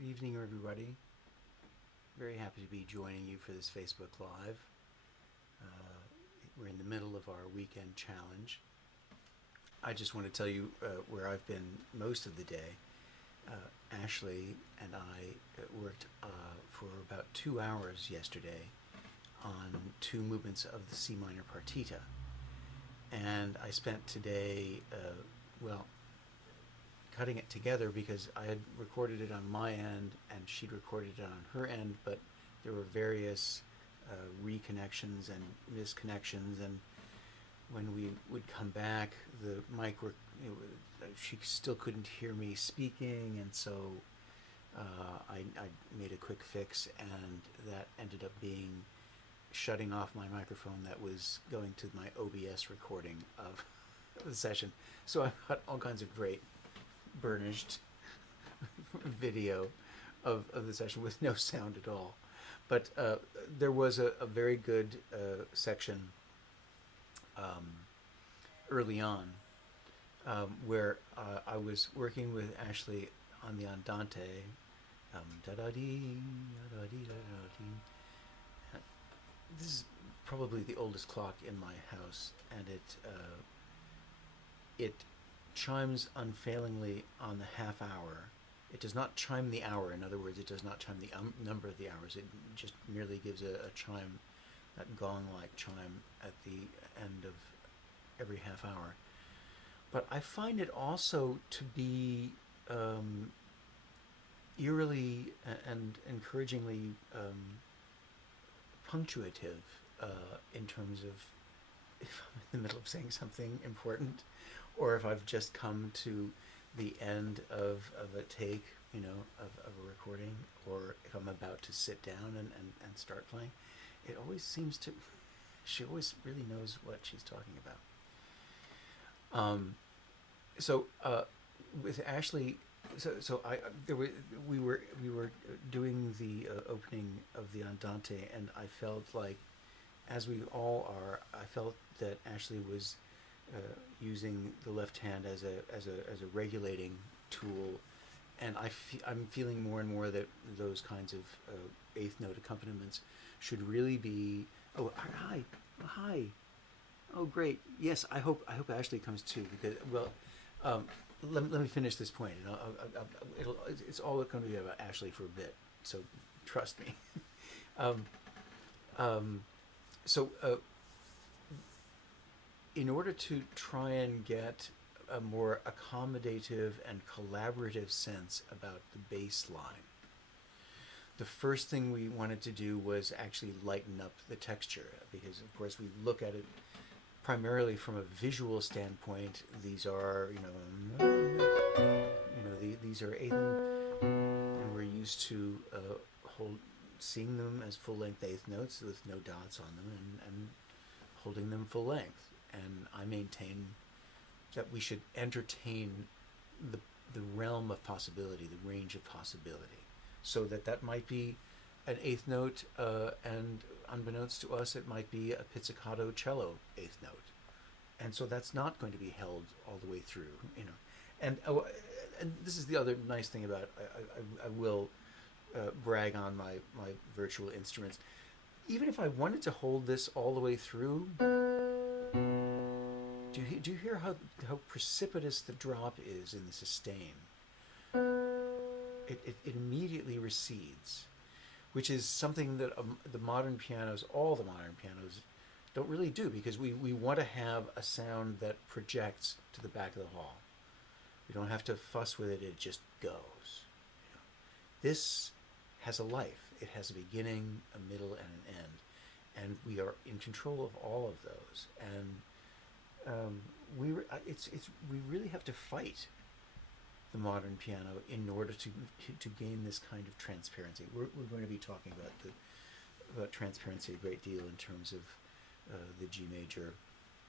Good evening, everybody. Very happy to be joining you for this Facebook Live. We're in the middle of our weekend challenge. I just want to tell you where I've been most of the day. Ashley and I worked for about 2 hours yesterday on two movements of the C minor partita. And I spent today, cutting it together because I had recorded it on my end and she'd recorded it on her end, but there were various reconnections and misconnections, and when we would come back, the mic she still couldn't hear me speaking, and so I made a quick fix, and that ended up being shutting off my microphone that was going to my OBS recording of the session. So I've got all kinds of great burnished video of the session with no sound at all. But there was a very good section early on where I was working with Ashley on the andante. This is probably the oldest clock in my house, and it chimes unfailingly on the half hour. It does not chime the hour. In other words, it does not chime the number of the hours. It just merely gives a chime, that gong-like chime at the end of every half hour. But I find it also to be eerily and encouragingly punctuative in terms of if I'm in the middle of saying something important, or if I've just come to the end of a take, of a recording, or if I'm about to sit down and start playing. It always seems to, she always really knows what she's talking about. So with Ashley, we were doing the opening of the Andante, and I felt like, as we all are, I felt that Ashley was using the left hand as a regulating tool, and I'm feeling more and more that those kinds of eighth note accompaniments should really be. Oh, hi. Oh, great. Yes, I hope Ashley comes too, because let me finish this point, and it's all going to be about Ashley for a bit, so trust me. So in order to try and get a more accommodative and collaborative sense about the bass line, the first thing we wanted to do was actually lighten up the texture, because of course we look at it primarily from a visual standpoint. These are, these are eighth, and we're used to seeing them as full-length eighth notes with no dots on them, and holding them full length. And I maintain that we should entertain the realm of possibility, the range of possibility, so that might be an eighth note, and unbeknownst to us, it might be a pizzicato cello eighth note, and so that's not going to be held all the way through, And this is the other nice thing about I will brag on my virtual instruments. Even if I wanted to hold this all the way through, do you hear how precipitous the drop is in the sustain? It immediately recedes, which is something that the modern pianos, all the modern pianos, don't really do, because we want to have a sound that projects to the back of the hall. We don't have to fuss with it, it just goes. This has a life. It has a beginning, a middle, and an end. And we are in control of all of those. And we really have to fight the modern piano in order to gain this kind of transparency. We're going to be talking about transparency a great deal in terms of the G major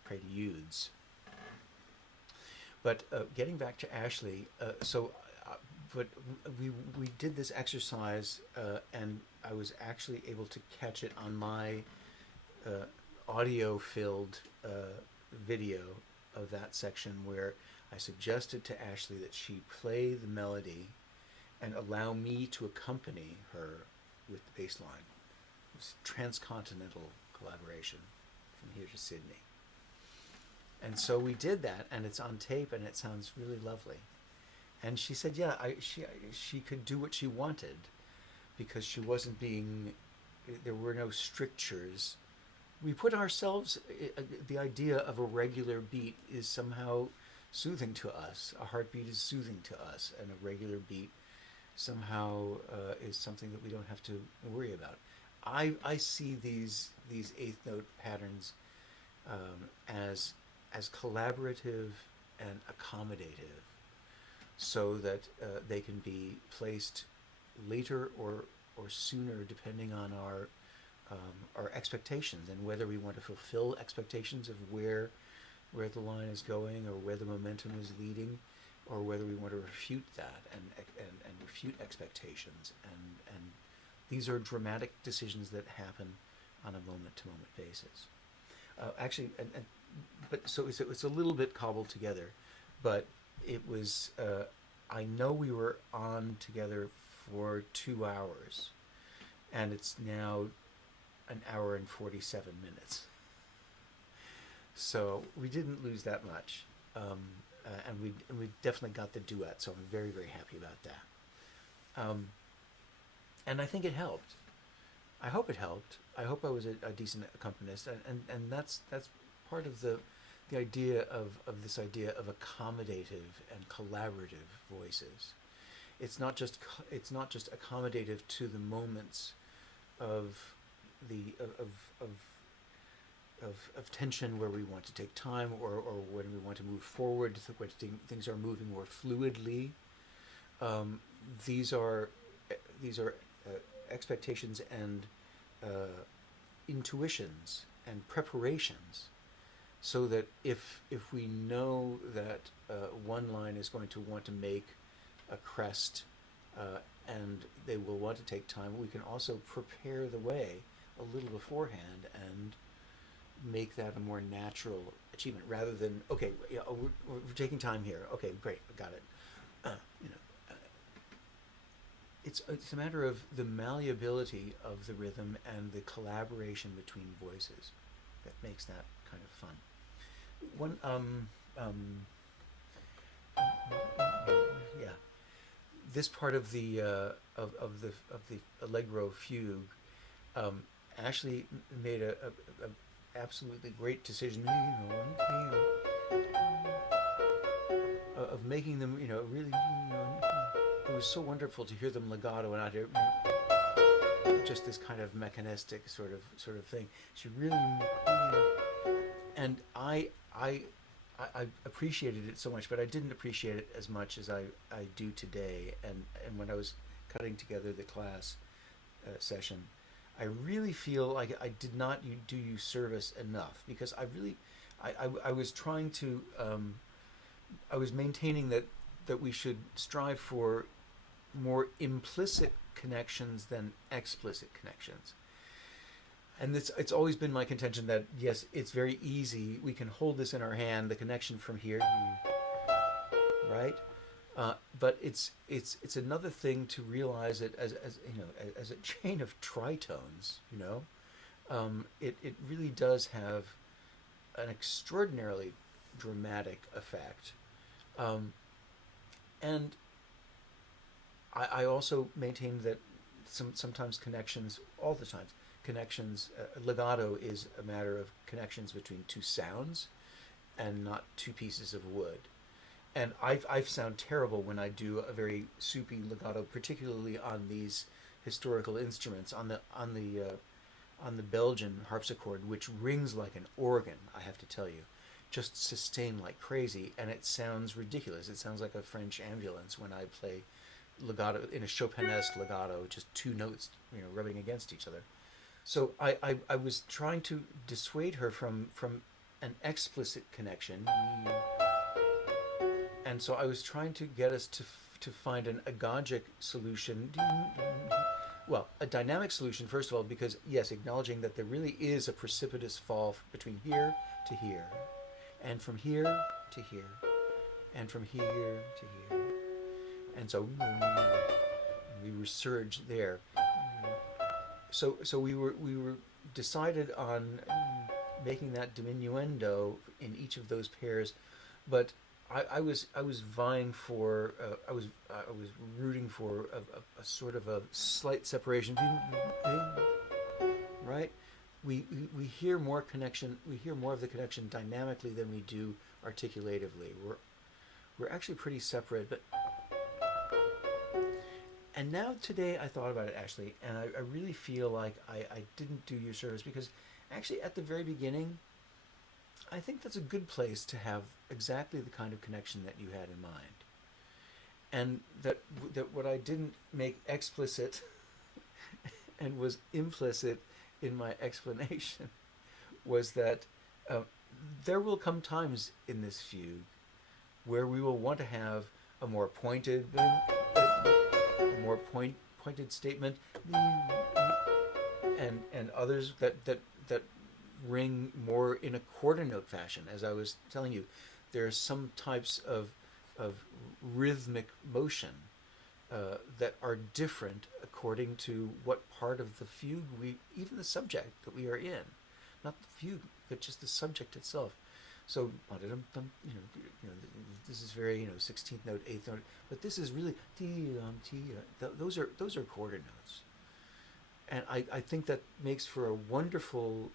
preludes. But getting back to Ashley, but we did this exercise, and I was actually able to catch it on my audio-filled video of that section, where I suggested to Ashley that she play the melody and allow me to accompany her with the bass line. It was transcontinental collaboration from here to Sydney. And so we did that, and it's on tape, and it sounds really lovely. And she said, yeah, she could do what she wanted because she wasn't being, there were no strictures. We put ourselves, the idea of a regular beat is somehow soothing to us. A heartbeat is soothing to us, and a regular beat somehow is something that we don't have to worry about. I see these eighth note patterns as collaborative and accommodative, so that they can be placed later or sooner, depending on our expectations and whether we want to fulfill expectations of where the line is going or where the momentum is leading, or whether we want to refute that and refute expectations. And these are dramatic decisions that happen on a moment-to-moment basis. Actually, but so it's a little bit cobbled together, but it was, I know we were on together for 2 hours, and it's now an hour and 47 minutes. So we didn't lose that much, and we definitely got the duet. So I'm very, very happy about that. And I think it helped. I hope it helped. I hope I was a decent accompanist, and that's part of the idea of this idea of accommodative and collaborative voices. It's not just accommodative to the moments of tension where we want to take time, or when we want to move forward, when things are moving more fluidly. These are expectations and intuitions and preparations, so that if we know that one line is going to want to make a crest and they will want to take time, we can also prepare the way a little beforehand and make that a more natural achievement, rather than, okay, yeah, we're taking time here. Okay, great, I got it. It's a matter of the malleability of the rhythm and the collaboration between voices that makes that kind of fun. Yeah, this part of the Allegro fugue Ashley made a absolutely great decision, of making them, really, it was so wonderful to hear them legato and not hear just this kind of mechanistic sort of thing. She really, and I appreciated it so much, but I didn't appreciate it as much as I do today. And when I was cutting together the class session, I really feel like I did not do you service enough, because I was trying to, I was maintaining that we should strive for more implicit connections than explicit connections. And it's always been my contention that, yes, it's very easy. We can hold this in our hand, the connection from here, right? But it's another thing to realize it as as a chain of tritones. It really does have an extraordinarily dramatic effect, and I also maintain that sometimes connections, all the times, connections, legato is a matter of connections between two sounds and not two pieces of wood. And I sound terrible when I do a very soupy legato, particularly on these historical instruments, on the Belgian harpsichord, which rings like an organ, I have to tell you, just sustain like crazy, and it sounds ridiculous. It sounds like a French ambulance when I play legato in a Chopinesque legato, just two notes, rubbing against each other. So I was trying to dissuade her from an explicit connection, and so I was trying to get us to find an agogic solution. Well, a dynamic solution, first of all, because, yes, acknowledging that there really is a precipitous fall between here to here, and from here to here, and from here to here. And so, we resurge there. So we were decided on making that diminuendo in each of those pairs, but I was vying for I was rooting for a sort of a slight separation, right? We hear more connection. We hear more of the connection dynamically than we do articulatively. We're actually pretty separate, but. And now today I thought about it, Ashley, and I really feel like I didn't do you service, because actually at the very beginning, I think that's a good place to have exactly the kind of connection that you had in mind. And that what I didn't make explicit and was implicit in my explanation was that there will come times in this fugue where we will want to have a more pointed, pointed statement, and others that ring more in a quarter note fashion. As I was telling you, there are some types of rhythmic motion that are different according to what part of the fugue even the subject that we are in, not the fugue, but just the subject itself. So, this is very 16th note, 8th note, but this is really those are quarter notes, and I think that makes for a wonderful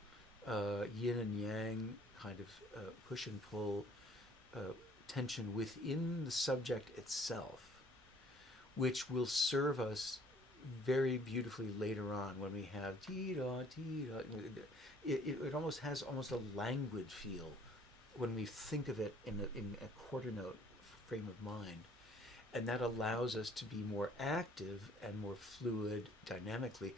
yin and yang kind of push and pull tension within the subject itself, which will serve us very beautifully later on when we have it almost has a languid feel when we think of it in a quarter note frame of mind, and that allows us to be more active and more fluid dynamically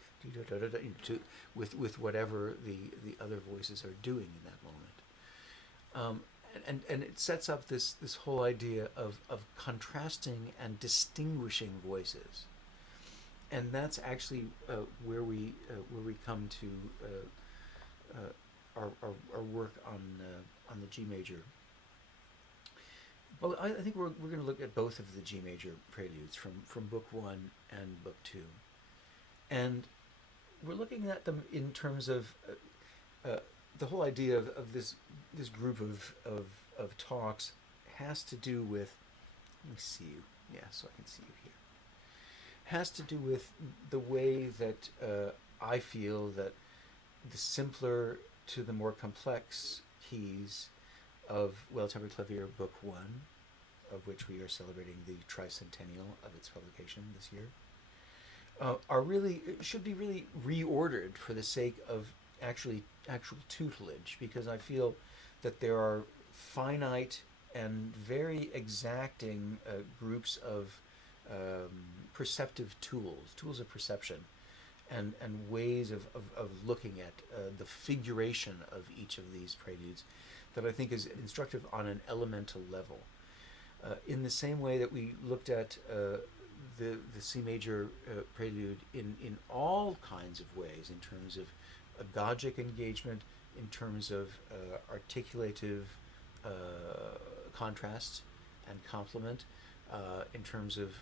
with whatever the other voices are doing in that moment. And it sets up this whole idea of contrasting and distinguishing voices, and that's actually where we come to our work on the G major. Well, I think we're going to look at both of the G major preludes from Book 1 and Book 2, and we're looking at them in terms of the whole idea of this group of talks has to do with. Let me see you, so I can see you here. Has to do with the way that I feel that the simpler to the more complex keys of Well-Tempered Clavier Book 1, of which we are celebrating the Tricentennial of its publication this year, should be really reordered for the sake of actual tutelage, because I feel that there are finite and very exacting groups of perceptive tools of perception, and ways of looking at the figuration of each of these preludes that I think is instructive on an elemental level. In the same way that we looked at the C major prelude in all kinds of ways, in terms of agogic engagement, in terms of articulative contrast and complement, in terms of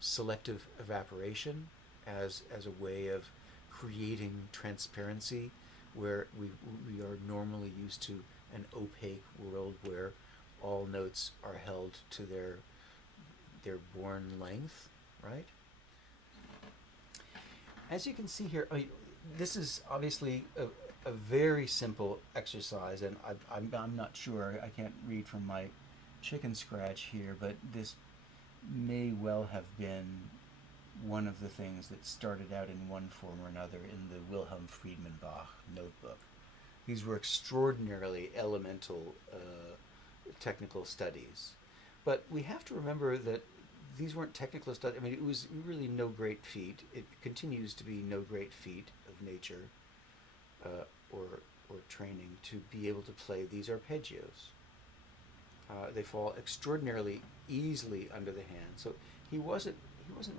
selective evaporation as a way of creating transparency, where we are normally used to an opaque world where all notes are held to their born length, right? As you can see here, this is obviously a very simple exercise, and I'm not sure, I can't read from my chicken scratch here, but this may well have been one of the things that started out in one form or another in the Wilhelm Friedman Bach notebook. These were extraordinarily elemental technical studies. But we have to remember that these weren't technical studies. I mean, it was really no great feat. It continues to be no great feat of nature or training to be able to play these arpeggios. They fall extraordinarily easily under the hand. So he wasn't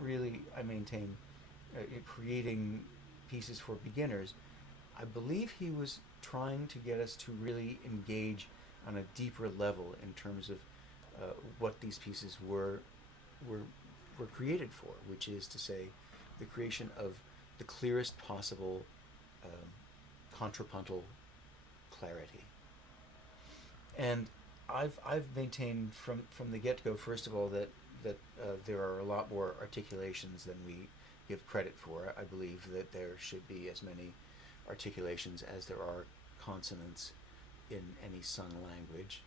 really, I maintain, creating pieces for beginners. I believe he was trying to get us to really engage on a deeper level in terms of what these pieces were we're created for, which is to say, the creation of the clearest possible contrapuntal clarity. And I've maintained from the get-go, first of all, that there are a lot more articulations than we give credit for. I believe that there should be as many articulations as there are consonants in any sung language,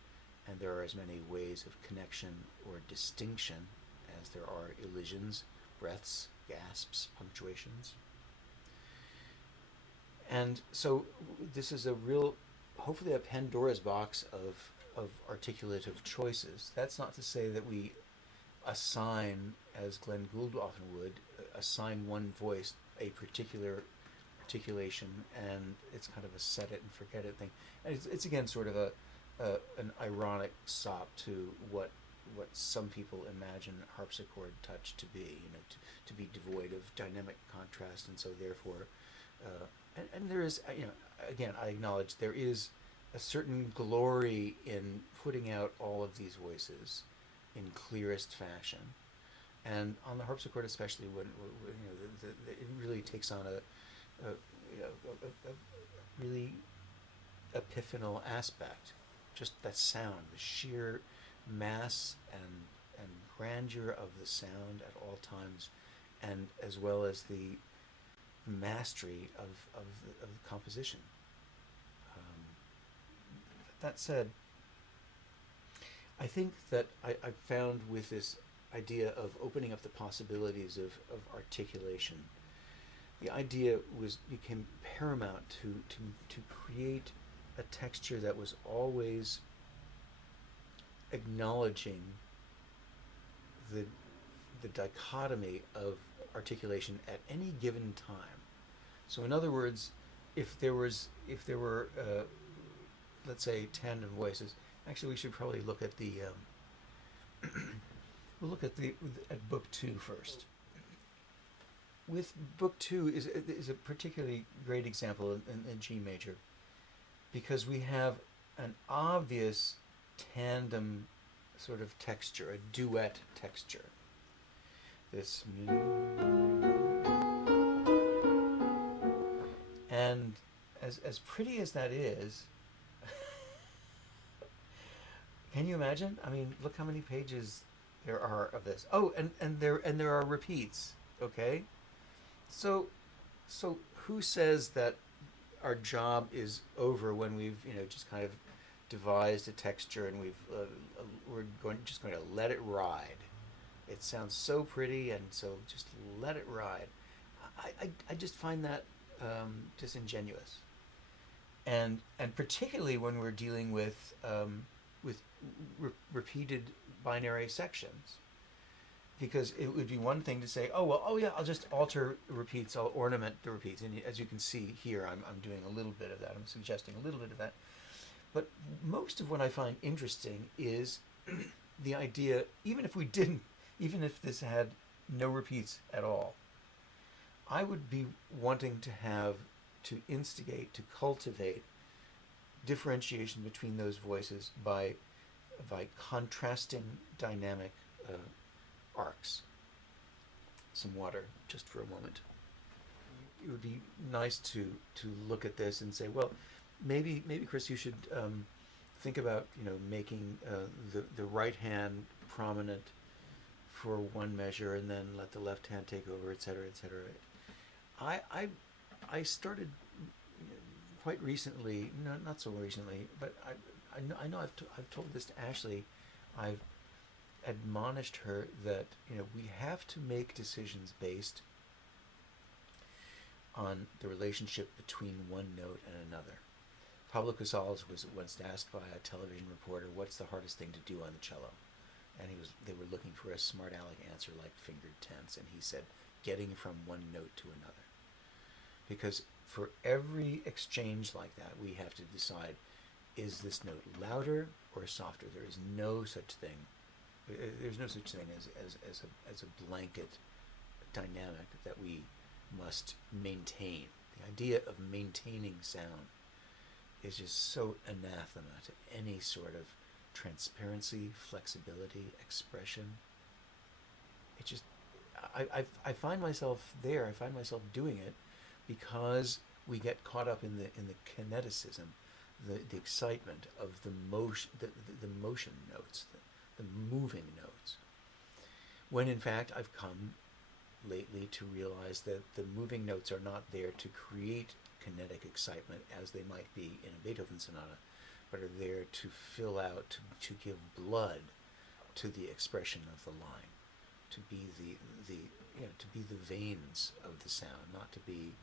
and there are as many ways of connection or distinction as there are elisions, breaths, gasps, punctuations. And so this is a real, hopefully a Pandora's box of articulative choices. That's not to say that we assign, as Glenn Gould often would, assign one voice a particular articulation, and it's kind of a set it and forget it thing. And it's again sort of an ironic sop to what some people imagine harpsichord touch to be, to be devoid of dynamic contrast, and so therefore, and there is, again, I acknowledge there is a certain glory in putting out all of these voices in clearest fashion, and on the harpsichord especially, when it really takes on a really epiphanal aspect. Just that sound, the sheer mass and grandeur of the sound at all times, and as well as the mastery of the composition. That said, I think that I've found with this idea of opening up the possibilities of articulation, the idea became paramount to create a texture that was always acknowledging the dichotomy of articulation at any given time. So in other words, if there were let's say tandem voices, actually we should probably look at the we'll look at book 2 first. With book 2 is a particularly great example in G major, because we have an obvious tandem sort of texture, a duet texture. This, and as pretty as that is, can you imagine? I mean, look how many pages there are of this. Oh, and there are repeats. Okay, so who says that our job is over when we've just kind of devised a texture and we're just going to let it ride? It sounds so pretty, and so just let it ride. I just find that disingenuous, and particularly when we're dealing with repeated binary sections, because it would be one thing to say, oh yeah, I'll just alter the repeats, I'll ornament the repeats, and as you can see here, I'm doing a little bit of that. I'm suggesting a little bit of that, but most of what I find interesting is the idea, even if this had no repeats at all, I would be wanting to instigate, to cultivate differentiation between those voices by contrasting dynamic arcs. Some water, just for a moment. It would be nice to look at this and say, well, maybe Chris, you should think about making the right hand prominent for one measure, and then let the left hand take over, etc., etc. I started quite recently, not so recently, but I know I've told this to Ashley. I've admonished her that we have to make decisions based on the relationship between one note and another. Pablo Casals was once asked by a television reporter, "What's the hardest thing to do on the cello?" And they were looking for a smart aleck answer like fingered tenths, and he said, "Getting from one note to another." Because for every exchange like that, we have to decide, is this note louder or softer? There is no such thing. There's no such thing as a blanket dynamic that we must maintain. The idea of maintaining sound is just so anathema to any sort of transparency, flexibility, expression. I find myself there. I find myself doing it because we get caught up in the kineticism, the excitement of the motion, the motion notes, the moving notes. When in fact I've come lately to realize that the moving notes are not there to create kinetic excitement as they might be in a Beethoven sonata, but are there to fill out, to give blood to the expression of the line, to be the to be the veins of the sound, not to be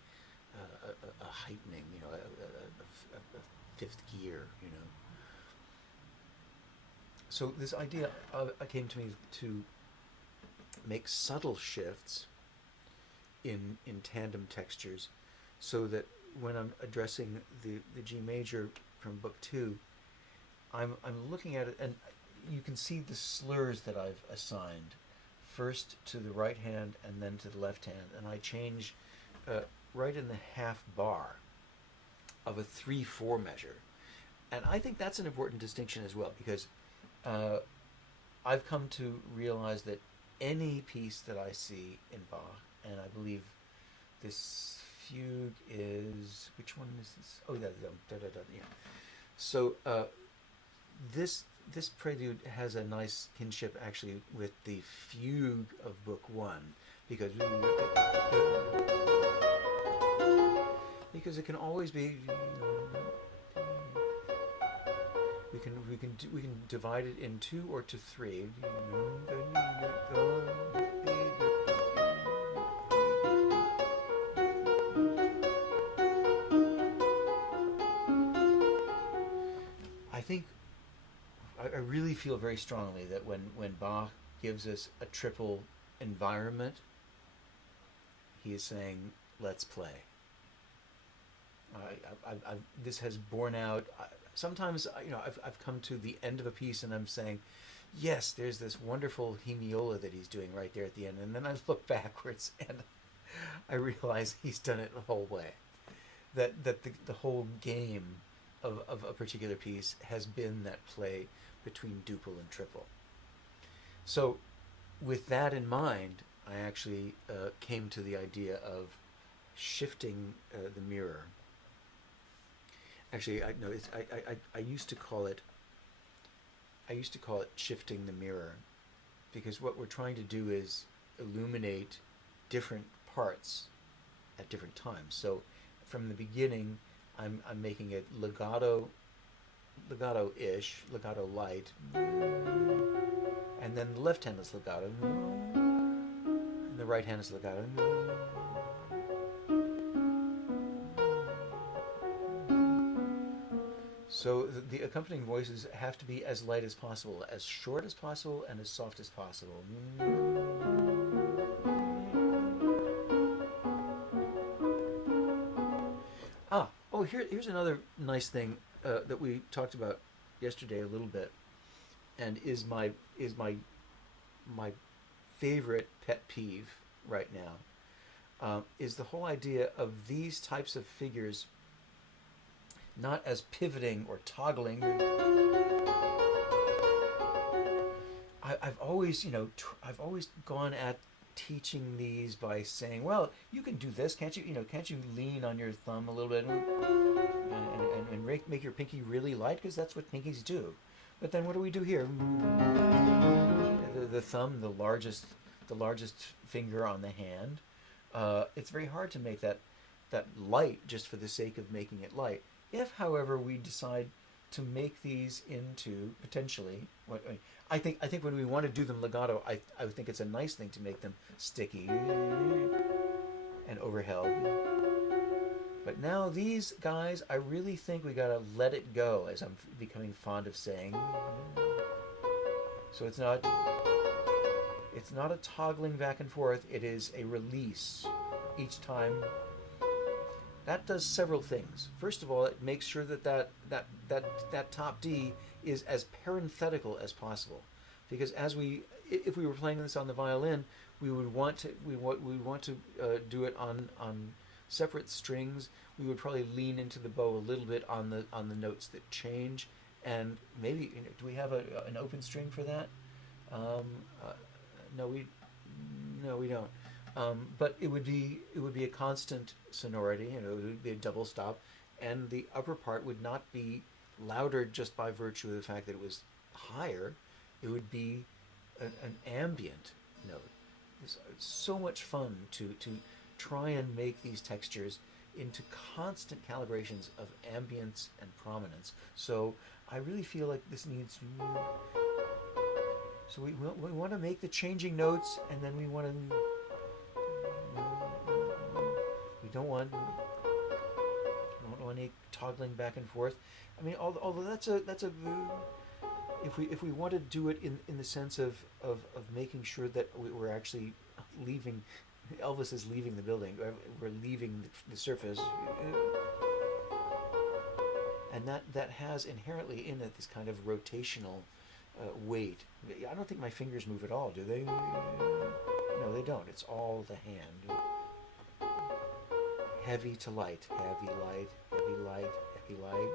a heightening, a fifth gear, So this idea came to me to make subtle shifts in tandem textures, so that when I'm addressing the G major from Book 2, I'm looking at it, and you can see the slurs that I've assigned, first to the right hand and then to the left hand, and I change right in the half bar of a 3/4 measure, and I think that's an important distinction as well, because I've come to realize that any piece that I see in Bach, and I believe this fugue is, which one is this? Oh, yeah. So this prelude has a nice kinship actually with the fugue of Book 1, because it can always be. We can divide it in 2 or to 3. I really feel very strongly that when Bach gives us a triple environment, he is saying, let's play. This has borne out. Sometimes, I've come to the end of a piece and I'm saying, yes, there's this wonderful hemiola that he's doing right there at the end. And then I look backwards and I realize he's done it the whole way. That the whole game of a particular piece has been that play between duple and triple. So with that in mind, I actually came to the idea of shifting the mirror. Actually, I used to call it shifting the mirror, because what we're trying to do is illuminate different parts at different times. So from the beginning, I'm making it legato-ish, legato light, and then the left hand is legato, and the right hand is legato. So the accompanying voices have to be as light as possible, as short as possible, and as soft as possible. Here's another nice thing that we talked about yesterday a little bit, and is my favorite pet peeve right now, is the whole idea of these types of figures not as pivoting or toggling. I've always gone at teaching these by saying, well, you can do this, can't you? Can't you lean on your thumb a little bit and make your pinky really light, because that's what pinkies do. But then what do we do here? The thumb, the largest finger on the hand. It's very hard to make that light just for the sake of making it light. If, however, we decide to make these into potentially, I think when we want to do them legato, I think it's a nice thing to make them sticky and overheld. But now these guys, I really think we gotta let it go, as I'm becoming fond of saying. So it's not a toggling back and forth. It is a release each time. That does several things. First of all, it makes sure that top D is as parenthetical as possible, because if we were playing this on the violin, we would want to do it on separate strings. We would probably lean into the bow a little bit on the notes that change, and maybe do we have an open string for that? No, No, we don't. But it would be a constant sonority. You know, it would be a double stop, and the upper part would not be louder just by virtue of the fact that it was higher. It would be an ambient note. It's so much fun to try and make these textures into constant calibrations of ambience and prominence. So I really feel like this needs. So we want to make the changing notes, and then we want to. We don't want any toggling back and forth. I mean, although that's a if we want to do it in the sense of making sure that we're actually leaving, Elvis is leaving the building. We're leaving the surface, and that has inherently in it this kind of rotational weight. I don't think my fingers move at all, do they? No, they don't. It's all the hand. Heavy to light, heavy light, heavy light, heavy light.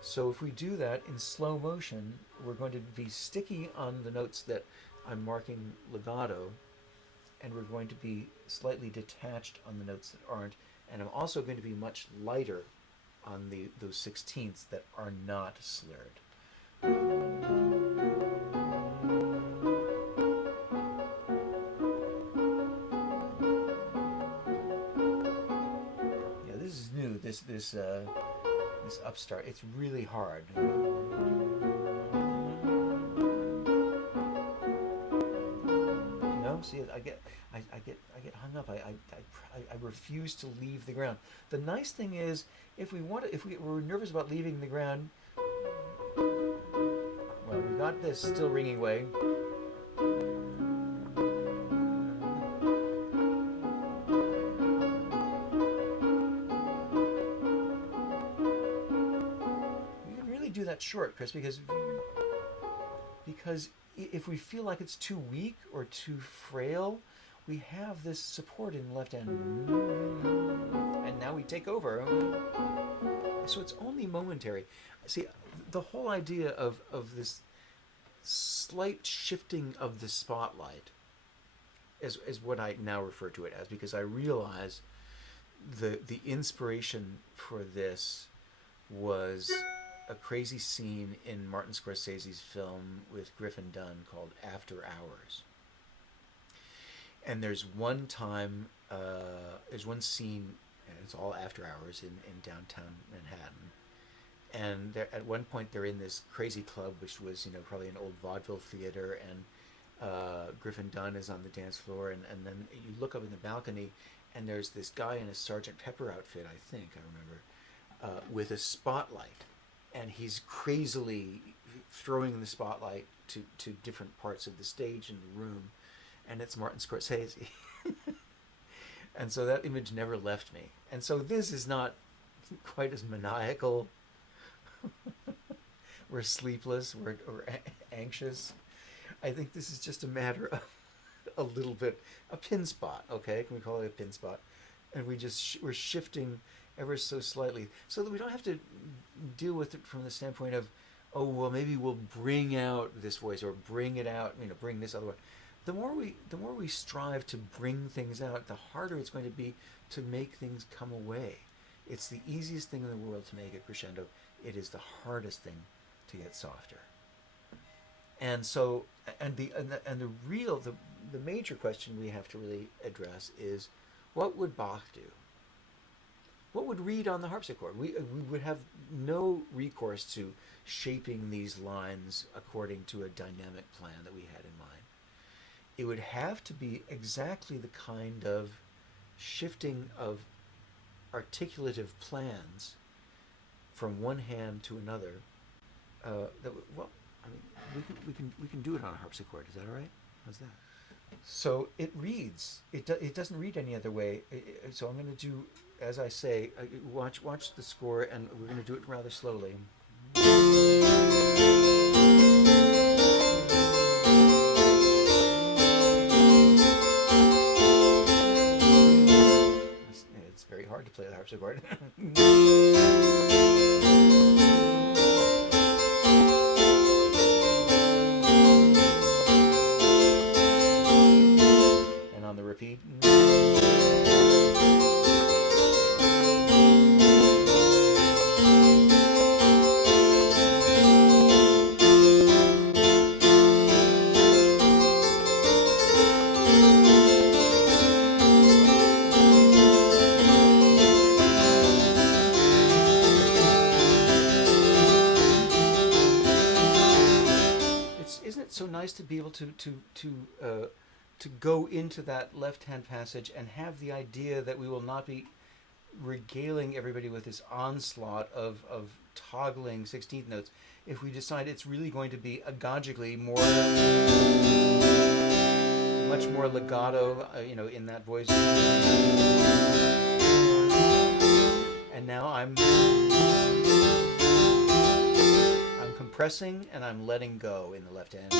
So if we do that in slow motion, we're going to be sticky on the notes that I'm marking legato, and we're going to be slightly detached on the notes that aren't, and I'm also going to be much lighter on those sixteenths that are not slurred. Yeah, this is new. This upstart. It's really hard. No, see, I get hung up. I refuse to leave the ground. The nice thing is, if we're nervous about leaving the ground, well, we got this still ringing away. We can really do that short, Chris, because if we feel like it's too weak or too frail, we have this support in the left hand, and now we take over. So it's only momentary. See, the whole idea of this slight shifting of the spotlight is what I now refer to it as, because I realize the inspiration for this was a crazy scene in Martin Scorsese's film with Griffin Dunne called After Hours. And there's one time, there's one scene, and it's all after hours in downtown Manhattan. And at one point they're in this crazy club, which was, probably an old vaudeville theater, and Griffin Dunne is on the dance floor, and then you look up in the balcony, and there's this guy in a Sergeant Pepper outfit, I remember, with a spotlight. And he's crazily throwing the spotlight to different parts of the stage and the room, and it's Martin Scorsese. And so that image never left me. And so this is not quite as maniacal or sleepless or anxious. I think this is just a matter of a little bit, a pin spot, okay? Can we call it a pin spot? And we're shifting ever so slightly, so that we don't have to deal with it from the standpoint of, oh, well, maybe we'll bring out this voice or bring it out, bring this other way. The more we strive to bring things out, the harder it's going to be to make things come away. It's the easiest thing in the world to make a crescendo. It is the hardest thing to get softer. And so, the major question we have to really address is, what would Bach do? What would read on the harpsichord? We would have no recourse to shaping these lines according to a dynamic plan that we had in mind. It would have to be exactly the kind of shifting of articulative plans from one hand to another. We can do it on a harpsichord. Is that all right? How's that? So it reads. It doesn't read any other way. So I'm going to do, as I say, watch the score, and we're going to do it rather slowly. It's very hard to play the harpsichord. nice to be able to go into that left-hand passage and have the idea that we will not be regaling everybody with this onslaught of toggling 16th notes. If we decide it's really going to be agogically more, much more legato, in that voice. And now I'm compressing and I'm letting go in the left hand.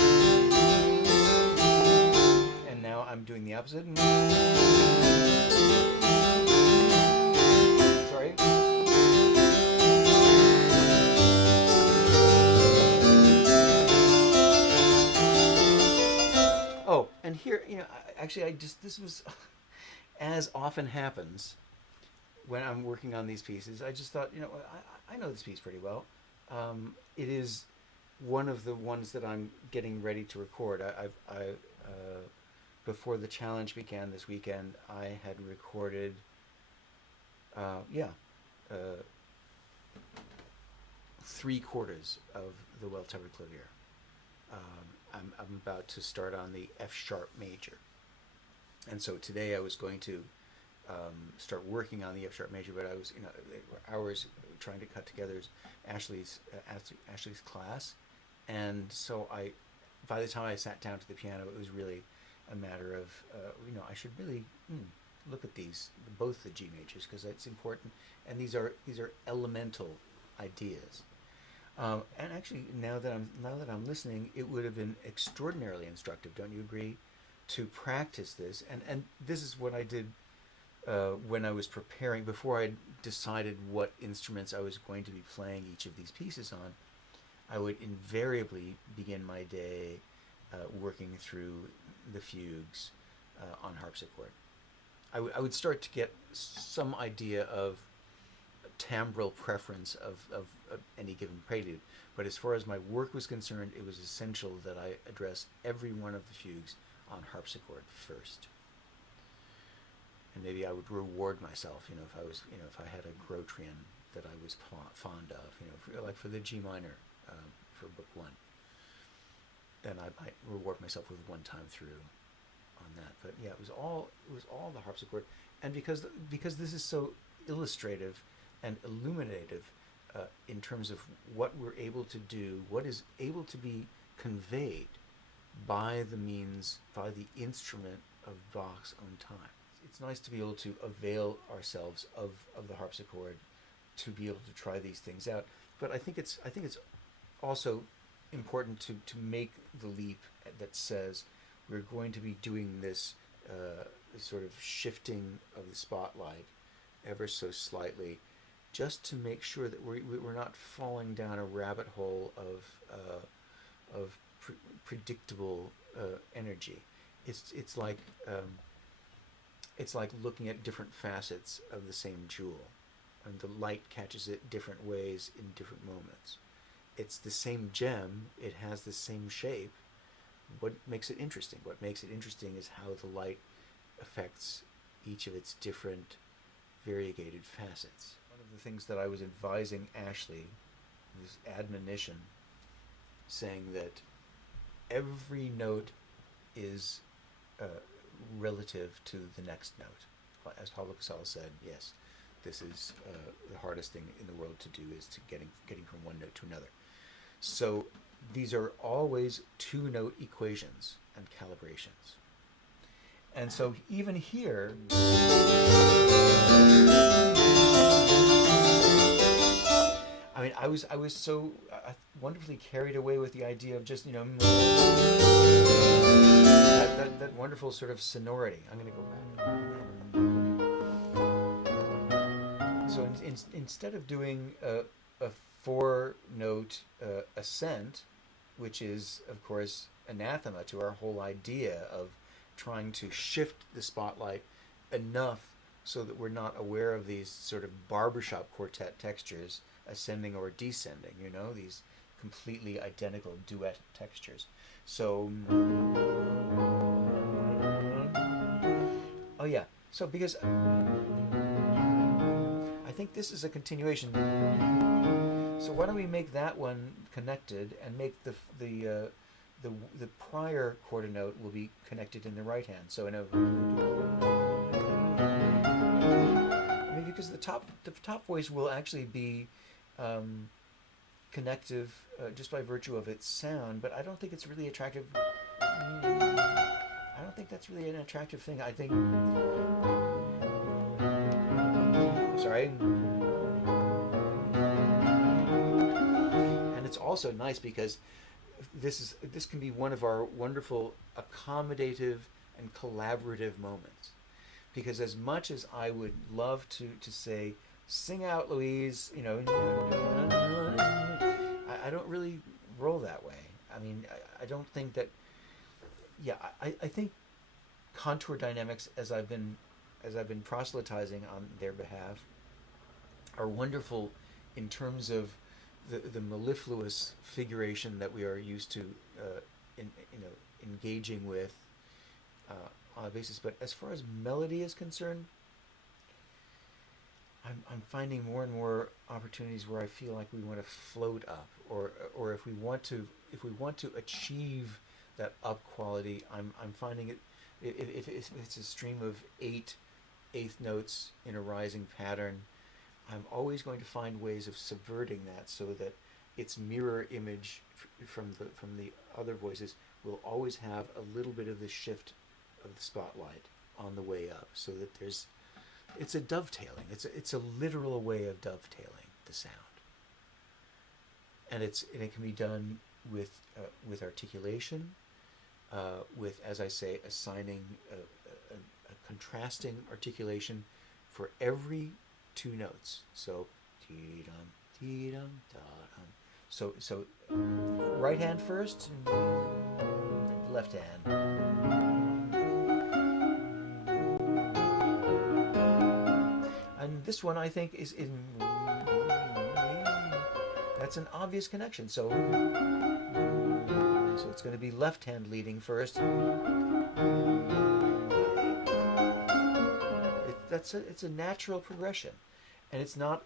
And now I'm doing the opposite. Sorry. Oh, and here, this was, as often happens when I'm working on these pieces, I just thought, I know this piece pretty well. It is one of the ones that I'm getting ready to record. Before the challenge began this weekend, I had recorded, 3/4 of the Well-Tempered Clavier. I'm about to start on the F sharp major, and so today I was going to start working on the F sharp major, but I was, hours trying to cut together Ashley's class, and so by the time I sat down to the piano, it was really a matter of I should really look at both the G majors, because that's important, and these are elemental ideas. And actually, now that I'm listening, it would have been extraordinarily instructive. Don't you agree? To practice this, and this is what I did when I was preparing, before I decided what instruments I was going to be playing each of these pieces on. I would invariably begin my day working through the fugues on harpsichord. I would start to get some idea of timbral preference of any given prelude, but as far as my work was concerned, it was essential that I address every one of the fugues on harpsichord first. And maybe I would reward myself, if I had a Grotrian that I was fond of, like for the G minor for book 1, then I might reward myself with one time through on that. But yeah, it was all the harpsichord, and because this is so illustrative and illuminative in terms of what we're able to do, what is able to be conveyed by the instrument of Bach's own time. It's nice to be able to avail ourselves of the harpsichord to be able to try these things out. But I think it's also important to make the leap that says we're going to be doing this sort of shifting of the spotlight ever so slightly, just to make sure that we're not falling down a rabbit hole of predictable energy. It's like looking at different facets of the same jewel, and the light catches it different ways in different moments. It's the same gem, it has the same shape. What makes it interesting? What makes it interesting is how the light affects each of its different variegated facets. One of the things that I was advising Ashley, this admonition, saying that every note is relative to the next note. As Pablo Casals said, yes, this is the hardest thing in the world to do, is to getting from one note to another. So these are always 2-note equations and calibrations. And so even here, I mean, I was so wonderfully carried away with the idea of just, that wonderful sort of sonority. I'm going to go back. So instead of doing a 4-note ascent, which is, of course, anathema to our whole idea of trying to shift the spotlight enough so that we're not aware of these sort of barbershop quartet textures, ascending or descending, these completely identical duet textures. So, because I think this is a continuation. So why don't we make that one connected and make the the prior quarter note will be connected in the right hand. So in a, I mean, because the top voice will actually be connective just by virtue of its sound, but I don't think it's really attractive. I don't think that's really an attractive thing. I think. Sorry. And it's also nice because this can be one of our wonderful accommodative and collaborative moments. Because as much as I would love to say, sing out, Louise, you know, I don't really roll that way. I mean, I don't think that. Yeah, I think contour dynamics, as I've been proselytizing on their behalf, are wonderful in terms of the mellifluous figuration that we are used to, engaging with on a basis. But as far as melody is concerned, I'm finding more and more opportunities where I feel like we want to float up, or if we want to achieve that up quality, I'm finding it. If it's a stream of eighth notes in a rising pattern, I'm always going to find ways of subverting that so that its mirror image from the other voices will always have a little bit of the shift of the spotlight on the way up, so that it's a dovetailing. It's a literal way of dovetailing the sound, and it can be done with articulation, with, as I say, assigning a contrasting articulation for every two notes. So dee-dum, dee-dum, da-dum. So right hand first, left hand. And this one, I think, is in. That's an obvious connection. So it's going to be left hand leading first. It's a natural progression, and it's not.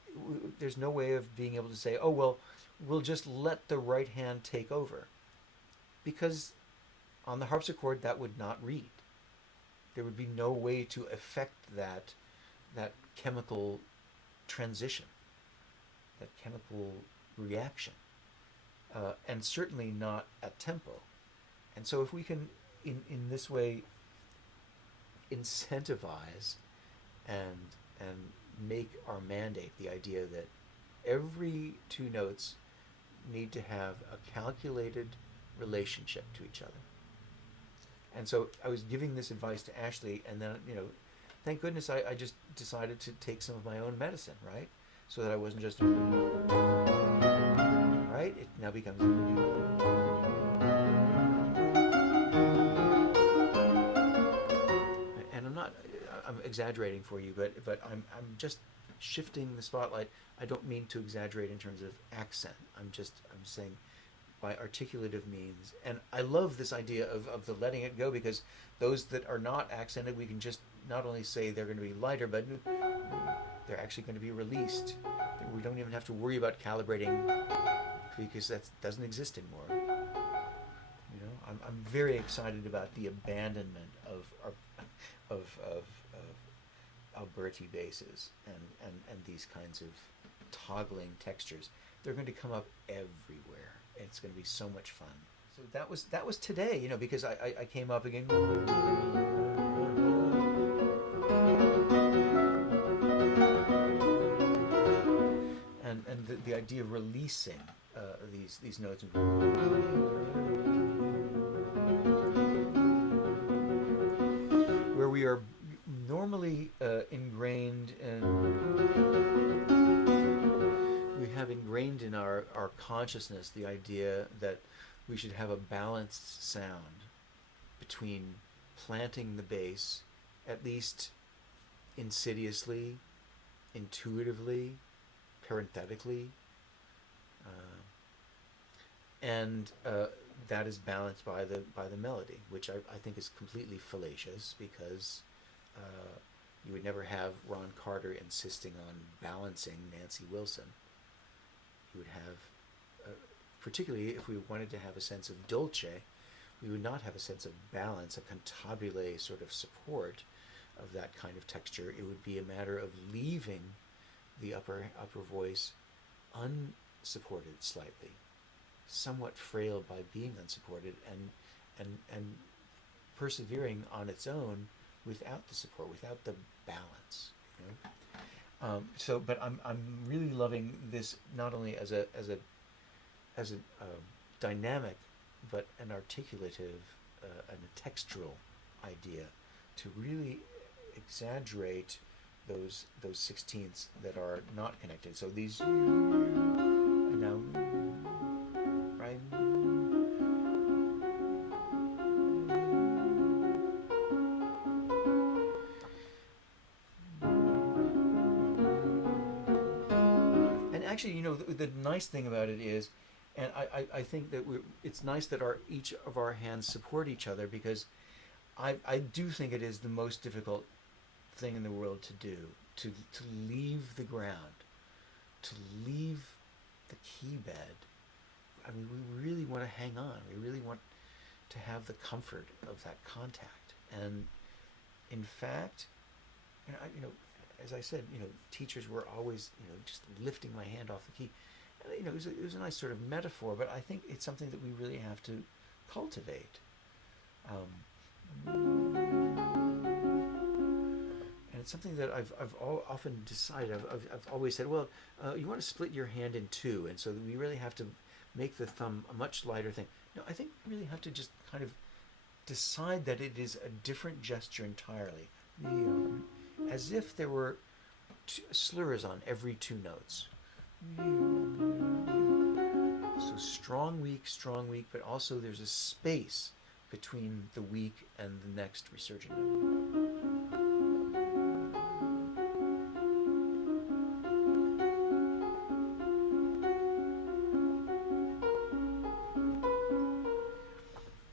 There's no way of being able to say, oh well, we'll just let the right hand take over, because on the harpsichord that would not read. There would be no way to affect that chemical transition, that chemical reaction, and certainly not at tempo. And so if we can, in this way, incentivize and make our mandate the idea that every two notes need to have a calculated relationship to each other. And so I was giving this advice to Ashley, and then, thank goodness I just decided to take some of my own medicine, right? So that I wasn't just, right? It now becomes, and I'm exaggerating for you, but I'm just shifting the spotlight. I don't mean to exaggerate in terms of accent. I'm saying by articulative means. And I love this idea of the letting it go, because those that are not accented, we can just not only say they're going to be lighter, but they're actually going to be released. We don't even have to worry about calibrating, because that doesn't exist anymore. I'm very excited about the abandonment of Alberti basses and these kinds of toggling textures. They're going to come up everywhere. It's going to be so much fun. So that was today, because I came up again. And the idea of releasing these notes, where we are normally ingrained in our consciousness the idea that we should have a balanced sound between planting the bass, at least insidiously, intuitively, parenthetically, and that is balanced by the melody, which I think is completely fallacious, because you would never have Ron Carter insisting on balancing Nancy Wilson. You would have, particularly if we wanted to have a sense of dolce, we would not have a sense of balance, a cantabile sort of support of that kind of texture. It would be a matter of leaving the upper voice unsupported slightly, somewhat frail by being unsupported, and persevering on its own without the support, without the balance. You know? But I'm really loving this not only as a dynamic, but an articulative and a textural idea to really exaggerate those sixteenths that are not connected. So these and now right. And actually, you know, the nice thing about it is, and I think that it's nice that each of our hands support each other, because I do think it is the most difficult thing in the world to do, to leave the ground, to leave the key bed. I mean, we really want to hang on. We really want to have the comfort of that contact. And in fact, you know, as I said, you know, teachers were always, you know, just lifting my hand off the key. And, you know, it was a nice sort of metaphor, but I think it's something that we really have to cultivate. And it's something that I've often decided. I've always said, well, you want to split your hand in two, and so we really have to make the thumb a much lighter thing. No, I think we really have to just kind of decide that it is a different gesture entirely, as if there were slurs on every two notes. So strong, weak, but also there's a space between the weak and the next resurgent note.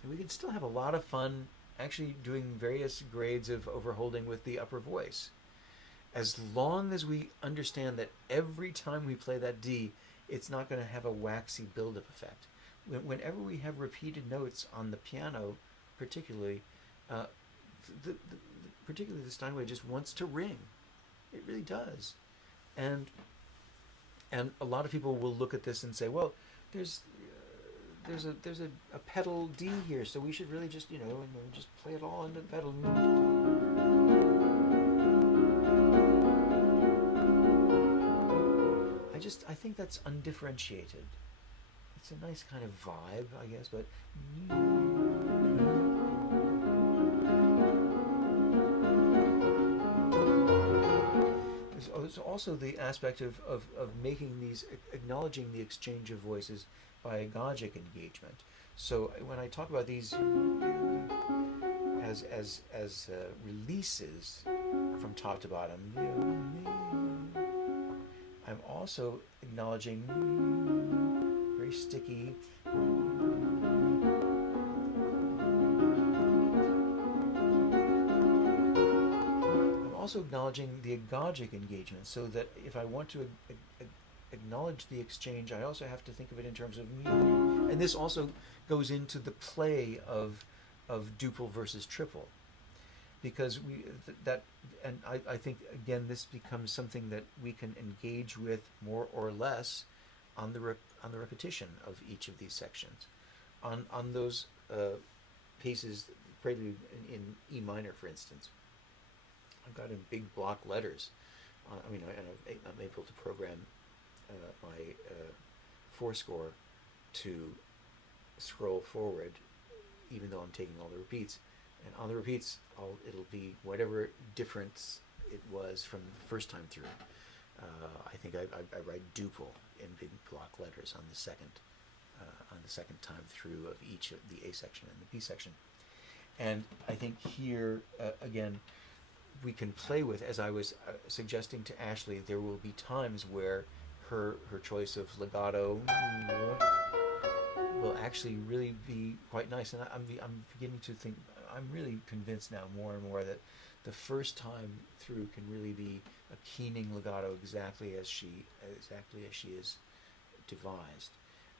And we can still have a lot of fun actually doing various grades of overholding with the upper voice, as long as we understand that every time we play that D, it's not going to have a waxy build-up effect. Whenever we have repeated notes on the piano, particularly, particularly the Steinway just wants to ring. It really does. And a lot of people will look at this and say, well, there's a pedal D here, so we should really just, you know, just play it all into the pedal. I think that's undifferentiated. It's a nice kind of vibe, I guess, but there's also the aspect of making these, acknowledging the exchange of voices by agogic engagement. So when I talk about these as releases from top to bottom, I'm also acknowledging very sticky. I'm also acknowledging the agogic engagement, so that if I want to acknowledge the exchange, I also have to think of it in terms of, and this also goes into the play of duple versus triple, because I think again this becomes something that we can engage with more or less on the repetition of each of these sections, on those pieces. Prelude in E minor, for instance, I've got in big block letters. I'm able to program my 4-score to scroll forward, even though I'm taking all the repeats. And on the repeats, it'll be whatever difference it was from the first time through. I think I write duple in big block letters on the second time through of each of the A section and the B section. And I think here again, we can play with, as I was suggesting to Ashley, there will be times where her choice of legato will actually really be quite nice. And I'm beginning to think, I'm really convinced now more and more that the first time through can really be a keening legato exactly as she is devised.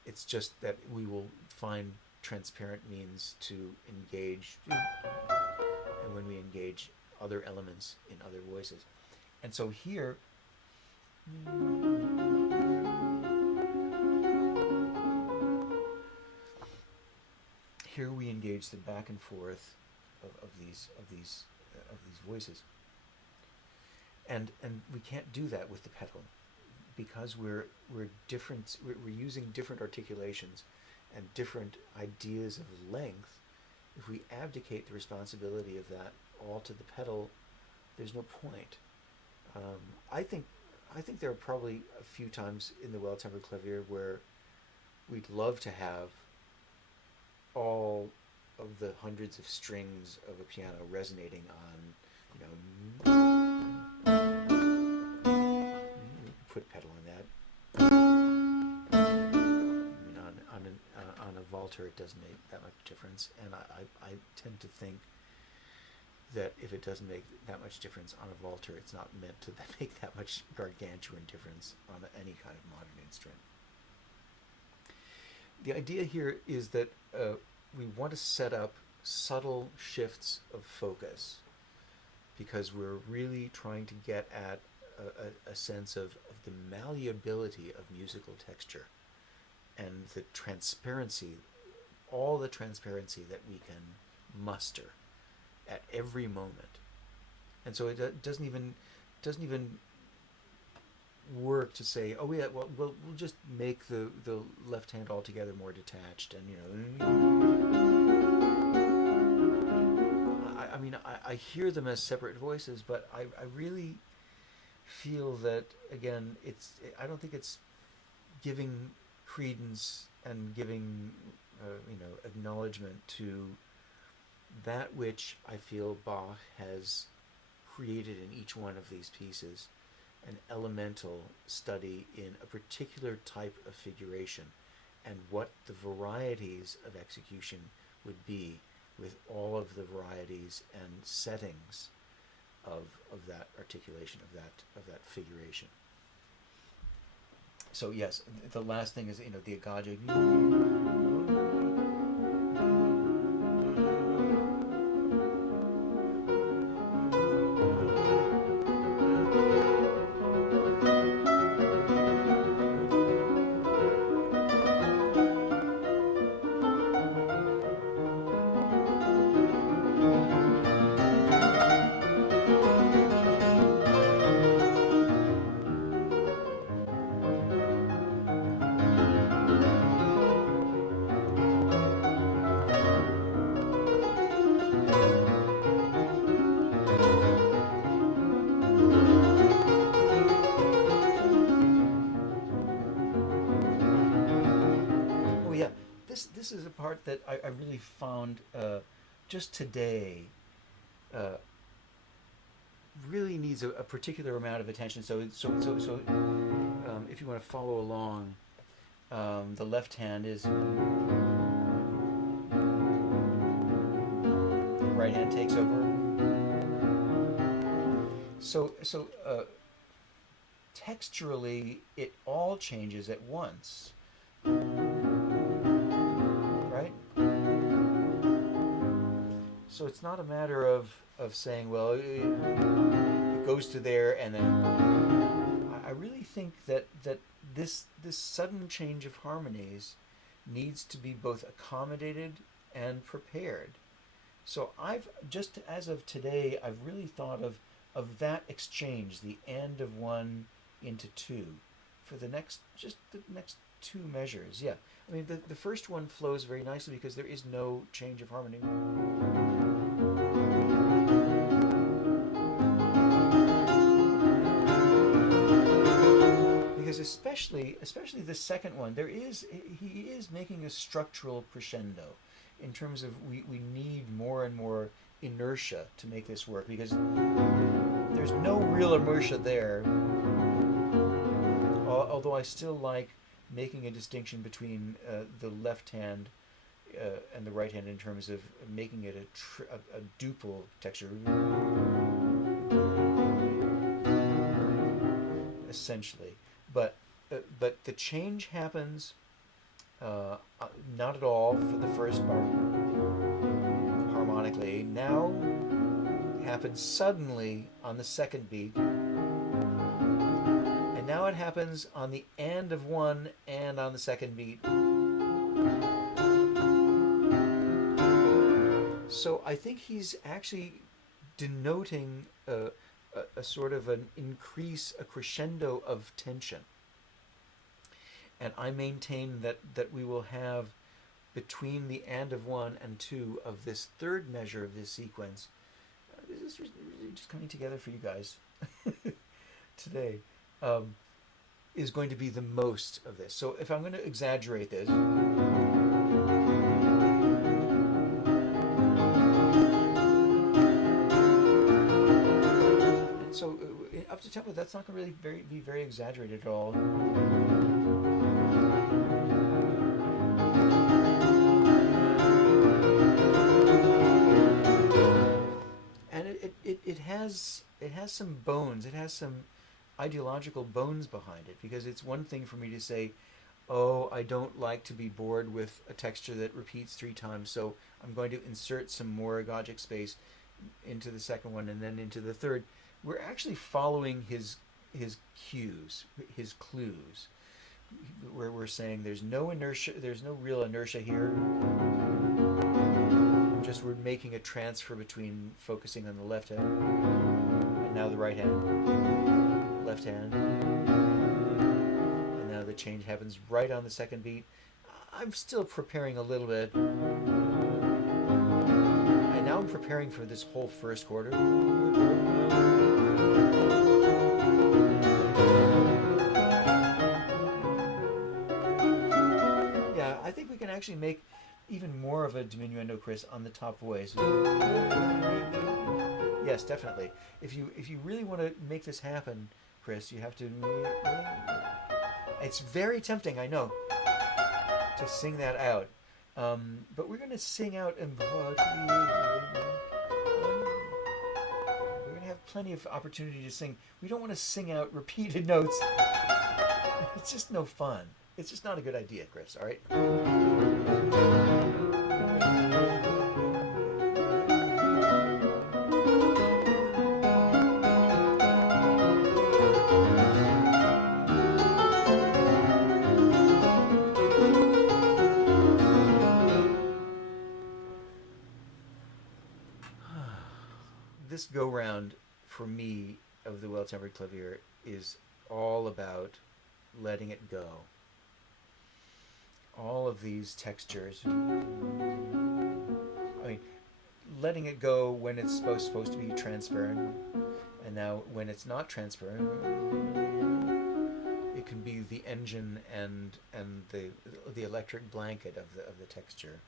It's just that we will find transparent means to engage, and when we engage other elements in other voices. And so here, we engage the back and forth of these voices, and we can't do that with the pedal, because we're different. We're using different articulations and different ideas of length. If we abdicate the responsibility of that all to the pedal, there's no point. I think there are probably a few times in the Well-Tempered Clavier where we'd love to have all of the hundreds of strings of a piano resonating on, put a pedal on that. I mean, on a Walter, it doesn't make that much difference, and I tend to think that if it doesn't make that much difference on a Walter, it's not meant to make that much gargantuan difference on any kind of modern instrument. The idea here is that we want to set up subtle shifts of focus, because we're really trying to get at a sense of the malleability of musical texture and the transparency, all the transparency that we can muster at every moment. And so it doesn't even work to say, oh yeah, well we'll just make the left hand altogether more detached, and I mean, I hear them as separate voices, but I really feel that, again, I don't think it's giving credence and giving acknowledgement to that which I feel Bach has created in each one of these pieces, an elemental study in a particular type of figuration, and what the varieties of execution would be with all of the varieties and settings of that articulation, of that figuration. So yes, the last thing is the Agage. This is a part that I really found just today really needs a particular amount of attention. So if you want to follow along, the left hand is, the right hand takes over. So texturally, it all changes at once. Right? So it's not a matter of saying, well, it goes to there, and then I really think that this sudden change of harmonies needs to be both accommodated and prepared. So I've, just as of today, I've really thought of that exchange, the end of one into two, for the next two measures. Yeah, I mean, the first one flows very nicely because there is no change of harmony. Because especially the second one, he is making a structural crescendo in terms of we need more and more inertia to make this work, because there's no real inertia there. Although I still like making a distinction between the left hand and the right hand in terms of making it a duple texture, essentially. But the change happens not at all for the first bar harmonically. Now happens suddenly on the second beat, and now it happens on the and of one and on the second beat. So I think he's actually denoting a sort of an increase, a crescendo of tension. And I maintain that we will have between the and of one and two of this third measure of this sequence. This is really just coming together for you guys today. Is going to be the most of this. So if I'm going to exaggerate this. So up to tempo, that's not going to really be very exaggerated at all. And it has some bones. It has some ideological bones behind it, because it's one thing for me to say, oh, I don't like to be bored with a texture that repeats 3 times, so I'm going to insert some more agogic space into the second one and then into the third. We're actually following his cues, his clues, where we're saying there's no inertia, there's no real inertia here. Just we're making a transfer between focusing on the left hand and now the right hand, left hand, and now the change happens right on the second beat. I'm still preparing a little bit, and now I'm preparing for this whole first quarter. Yeah, I think we can actually make even more of a diminuendo, Chris, on the top voice. Yes, definitely. If you really want to make this happen, Chris, you have to. It's very tempting, I know, to sing that out, but we're going to sing out. We're going to have plenty of opportunity to sing. We don't want to sing out repeated notes. It's just no fun. It's just not a good idea, Chris. All right. This go-round for me of the Well-Tempered Clavier is all about letting it go. All of these textures, I mean, letting it go when it's supposed to be transparent, and now when it's not transparent, it can be the engine and the electric blanket of the texture.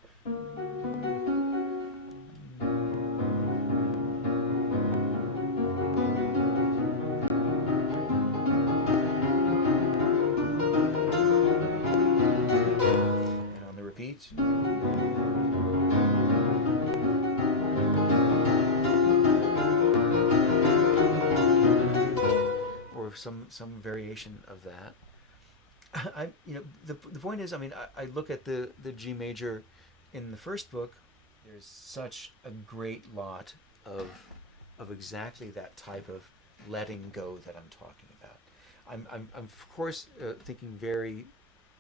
Or some variation of that. The point is, I mean, I look at the G major in the first book. There's such a great lot of exactly that type of letting go that I'm talking about. I'm of course thinking very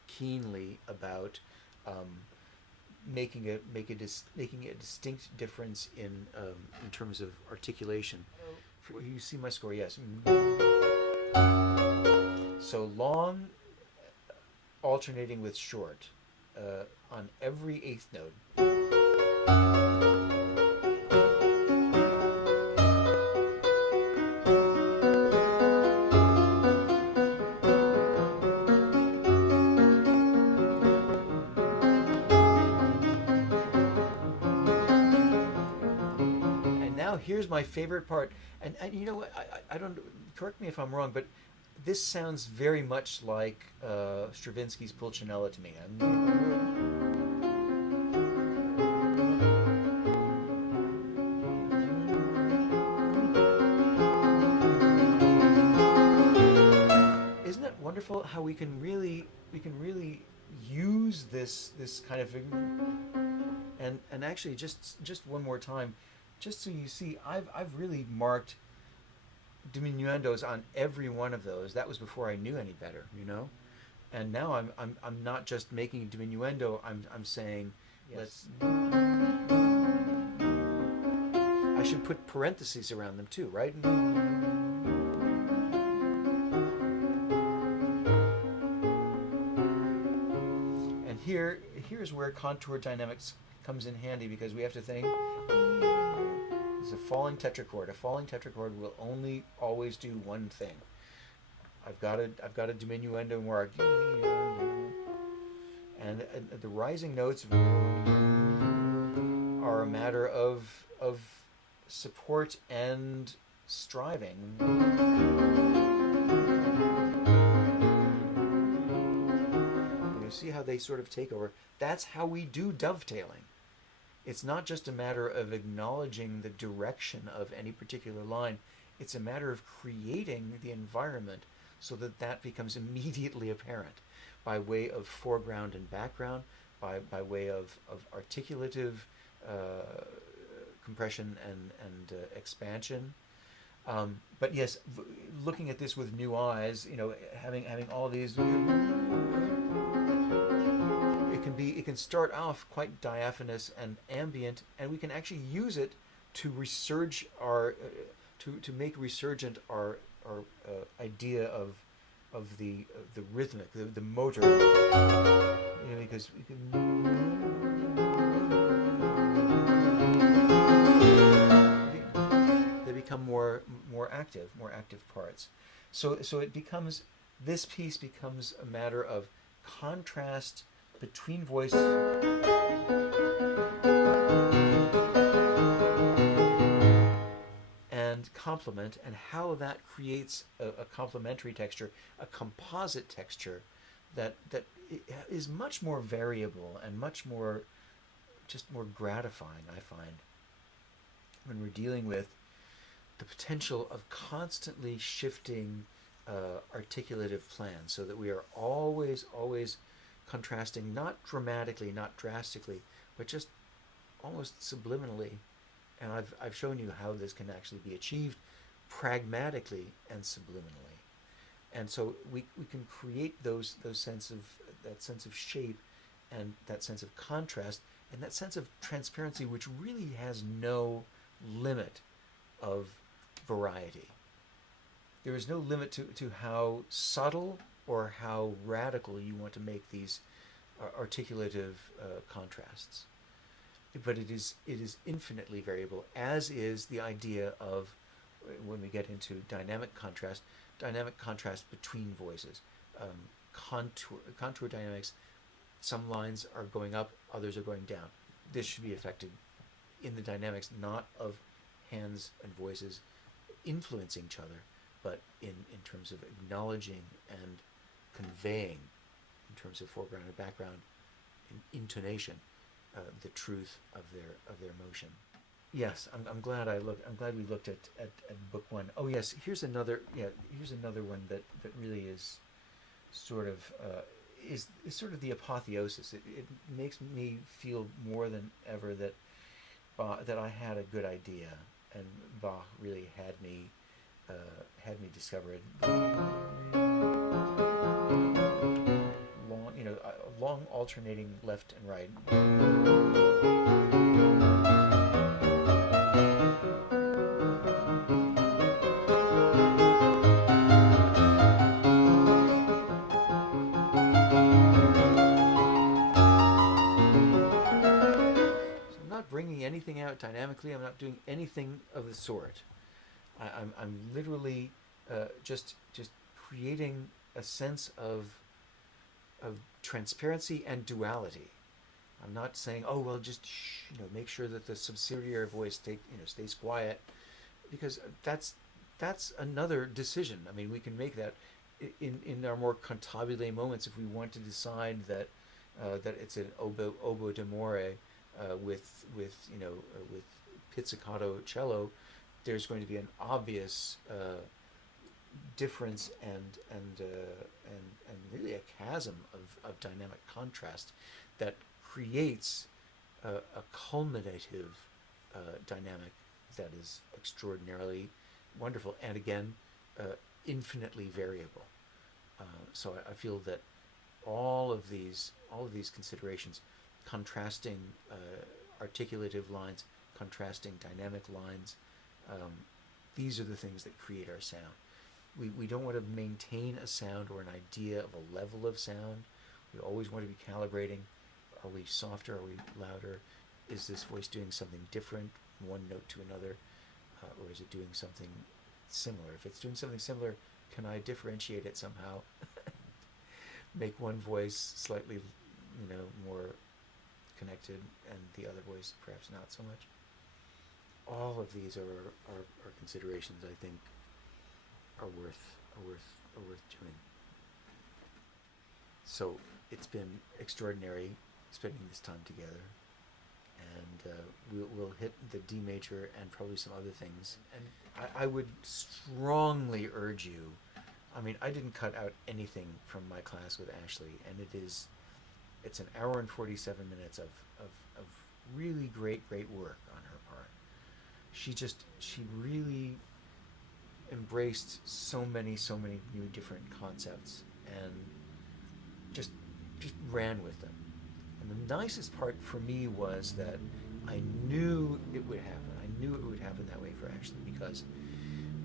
keenly about making a distinct difference in terms of articulation. You see my score, yes. So long, alternating with short on every eighth note. Here's my favorite part, and you know what, I don't, correct me if I'm wrong, but this sounds very much like Stravinsky's Pulcinella to me. Isn't it wonderful how we can really use use this kind of, and actually just one more time, just so you see, I've really marked diminuendos on every one of those. That was before I knew any better, you know. And now I'm not just making a diminuendo. I'm saying, yes, I should put parentheses around them too, right? And here's where contour dynamics comes in handy, because we have to think. It's a falling tetrachord. A falling tetrachord will only always do one thing. I've got a diminuendo where and the rising notes are a matter of support and striving. You see how they sort of take over. That's how we do dovetailing. It's not just a matter of acknowledging the direction of any particular line. It's a matter of creating the environment so that that becomes immediately apparent by way of foreground and background, by way of articulative compression and expansion. But yes, looking at this with new eyes, you know, having all these, it can start off quite diaphanous and ambient, and we can actually use it to resurge our to make resurgent our idea of the rhythmic, the motor, you know, because we can they become more active parts. So it becomes, this piece becomes a matter of contrast between voice and complement, and how that creates a complementary texture, a composite texture that is much more variable and much more gratifying, I find, when we're dealing with the potential of constantly shifting articulative plans, so that we are always contrasting, not dramatically, not drastically, but just almost subliminally. And I've shown you how this can actually be achieved pragmatically and subliminally. And so we can create that sense of shape, and that sense of contrast, and that sense of transparency, which really has no limit of variety. There is no limit to how subtle or how radical you want to make these articulative contrasts. But it is infinitely variable, as is the idea of, when we get into dynamic contrast between voices. Contour dynamics, some lines are going up, others are going down. This should be affected in the dynamics, not of hands and voices influencing each other, but in terms of acknowledging and conveying, in terms of foreground and background, intonation, the truth of their motion. Yes, I'm glad we looked at book one. Oh yes, here's another one that really is sort of is sort of the apotheosis. It makes me feel more than ever that I had a good idea, and Bach really had me discover it. Long alternating left and right. So I'm not bringing anything out dynamically. I'm not doing anything of the sort. I'm literally just creating a sense of transparency and duality. I'm not saying, oh well, just make sure that the subsidiary voice stays quiet, because that's another decision. I mean, we can make that in our more cantabile moments if we want to decide that it's an oboe d'amore with pizzicato cello. There's going to be an obvious difference and really a chasm of dynamic contrast that creates a culminative dynamic that is extraordinarily wonderful and again infinitely variable. So I feel that all of these considerations, contrasting articulative lines, contrasting dynamic lines, um, these are the things that create our sound. We don't want to maintain a sound or an idea of a level of sound. We always want to be calibrating. Are we softer? Are we louder? Is this voice doing something different, one note to another? Or is it doing something similar? If it's doing something similar, can I differentiate it somehow? Make one voice slightly, more connected and the other voice perhaps not so much. All of these are considerations I think are worth doing. So it's been extraordinary spending this time together, and we'll hit the D major and probably some other things. And I would strongly urge you. I mean, I didn't cut out anything from my class with Ashley, and it's an hour and 47 minutes of really great work on her part. She really embraced so many new different concepts and just ran with them. And the nicest part for me was that I knew it would happen. I knew it would happen that way for Ashley because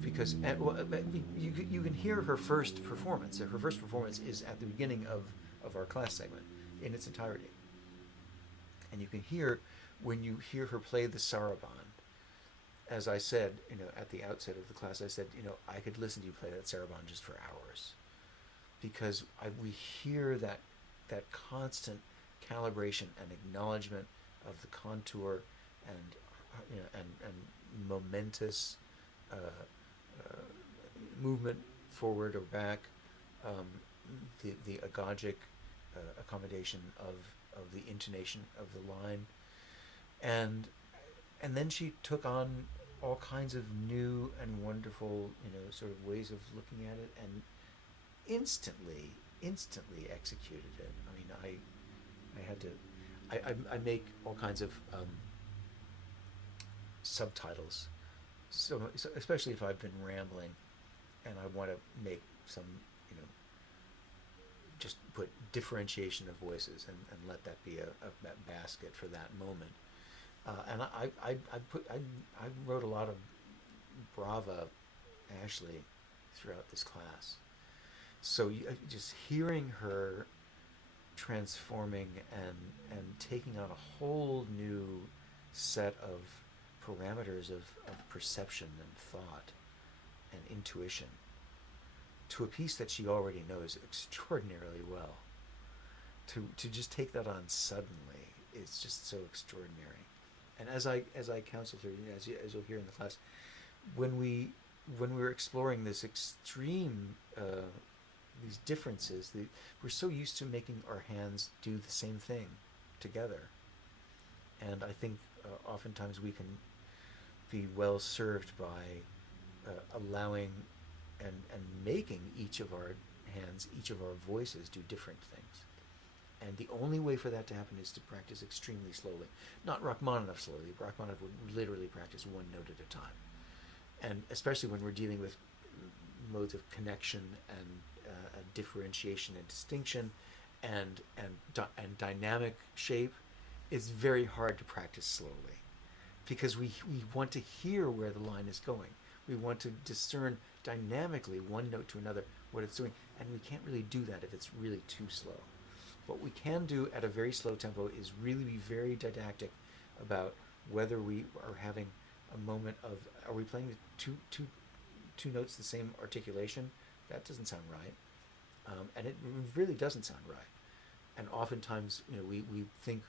you can hear her first performance. Her first performance is at the beginning of our class segment in its entirety. And you can hear when you hear her play the saraband. As I said, at the outset of the class, I said, I could listen to you play that saraband just for hours, because we hear that constant calibration and acknowledgement of the contour and momentous movement forward or back, the agogic accommodation of the intonation of the line, and then she took on all kinds of new and wonderful, sort of ways of looking at it, and instantly executed it. I mean, I had to, I make all kinds of subtitles, so especially if I've been rambling, and I want to make some, just put differentiation of voices and let that be a basket for that moment. And I wrote a lot of brava Ashley throughout this class. So just hearing her transforming and taking on a whole new set of parameters of perception and thought and intuition to a piece that she already knows extraordinarily well. To just take that on suddenly is just so extraordinary. And as I counseled her, as you'll hear in the class, when we were exploring this extreme, these differences, we're so used to making our hands do the same thing together, and I think oftentimes we can be well served by allowing and making each of our hands, each of our voices do different things. And the only way for that to happen is to practice extremely slowly. Not Rachmaninoff slowly. Rachmaninoff would literally practice one note at a time. And especially when we're dealing with modes of connection and differentiation and distinction and dynamic shape, it's very hard to practice slowly, because we want to hear where the line is going. We want to discern dynamically one note to another what it's doing, and we can't really do that if it's really too slow. What we can do at a very slow tempo is really be very didactic about whether we are having a moment of, are we playing the two notes the same articulation? That doesn't sound right. And it really doesn't sound right. And oftentimes, we think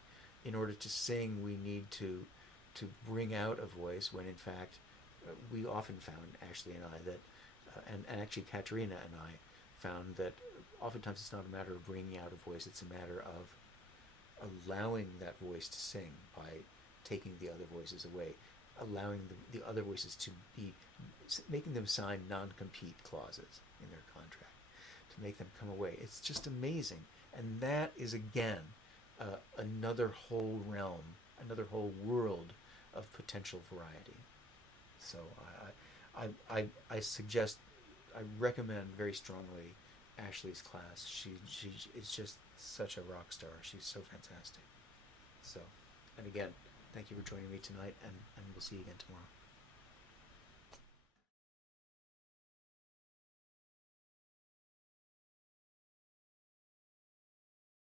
in order to sing we need to bring out a voice, when in fact we often found, Ashley and I, that and actually Katerina and I found that oftentimes it's not a matter of bringing out a voice, it's a matter of allowing that voice to sing by taking the other voices away, allowing the other voices to be, making them sign non-compete clauses in their contract to make them come away. It's just amazing. And that is, again, another whole realm, another whole world of potential variety. So I suggest, I recommend very strongly Ashley's class. She is just such a rock star. She's so fantastic. So, and again, thank you for joining me tonight, and we'll see you again tomorrow.